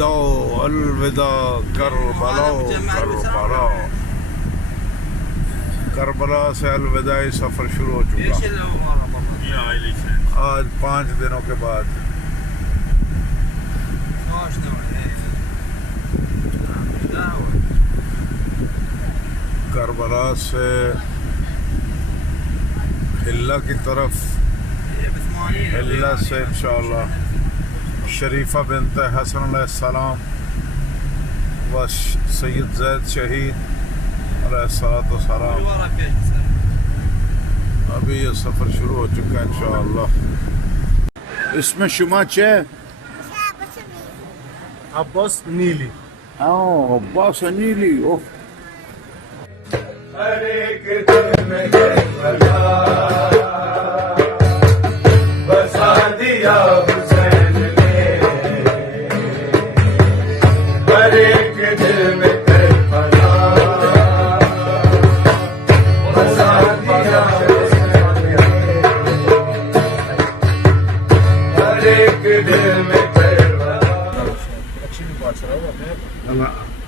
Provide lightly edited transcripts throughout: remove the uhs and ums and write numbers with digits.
अलविदा अलविदा Karbala Karbala. Karbala से अलविदाई सफ़र शुरू हो चुका आज 5 दिनों के बाद। करबला से हिल्ला की तरफ, हिल्ला से इंशाअल्लाह शरीफा बिन्त हसन अलैहिस्सलाम व सैयद ज़ैद शहीद अलैहिस्सलाम। अभी ये सफ़र शुरू हो चुका है इंशाअल्लाह। इसमें शुमा चे Abbas Nili. अब्बास नीली। ओह बसा दिया हुसैन ने हर एक दिल में करबला। बसा दिया हर एक दिल में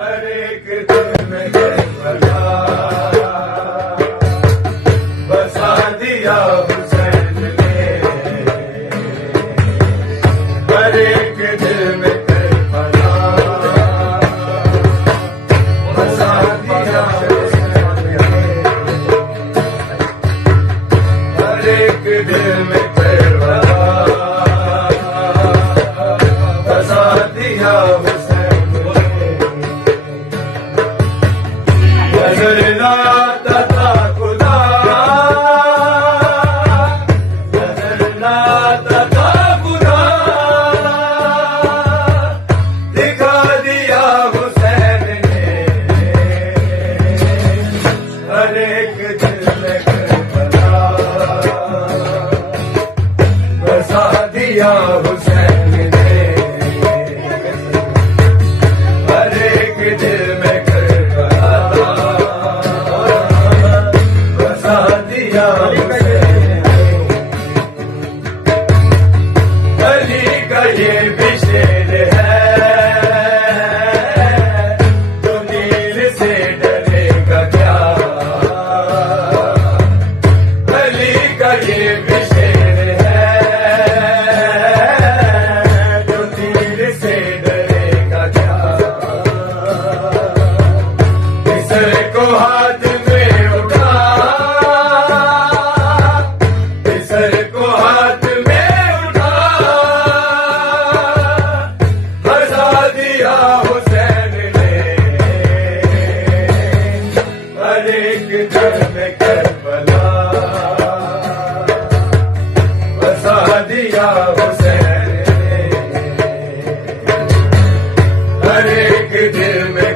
हर एक दिल में करबला। बसा दिया हुसैन ने हर एक दिल में करबला। बसा दिया हर एक दिल में करबला। बसा दिया नजर आता था खुदा, नजर आता था खुदा, दिखा दिया हुसैन ने हर एक दिल में करबला। बसा दिया हुसैन ने हर एक दिल में अली का ये भी शेर है तो नील से डरेगा क्या। अली का ये भी शेर है तो नील से डरेगा क्या। किसर को हाथ में उठा, किसर को हाथ में उठा, हंसा दिया हुसैन ने हर एक दिल में करबला। बसा दिया हुसैन ने हर एक दिल में